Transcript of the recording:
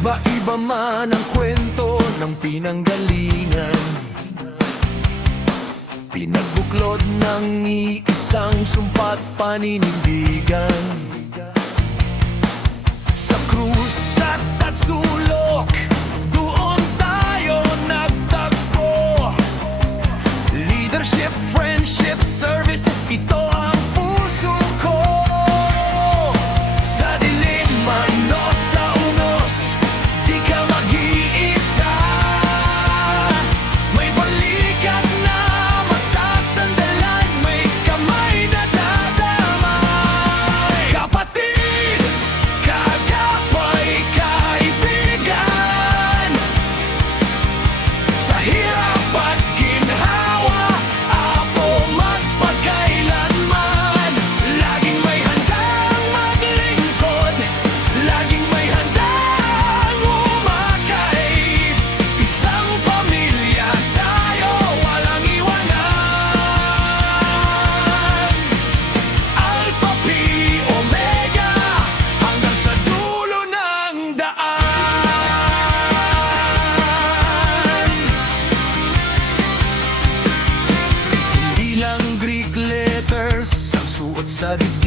Iba-iba man ang kwento ng pinanggalingan, pinagbuklod ng iisang sumpat paninindigan. Sa krus at sulok, doon tayo nagtagpo. Leadership, friendship, service, ito ang puso ko. Sa dilim man o sa unos, di ka mag-iisa. May balikat na masasandalan, may kamay na dadamay. Kapatid, kagapay, kaibigan, sa hirap at ginhawa, apo man pagkailanman. Laging may handang maglingkod, laging may handang umakay. Isang pamilya tayo, walang iwanan. Alpha, Pi, Omega, hanggang sa dulo ng daan. Hindi lang Greek letters ang suot sa dibdib,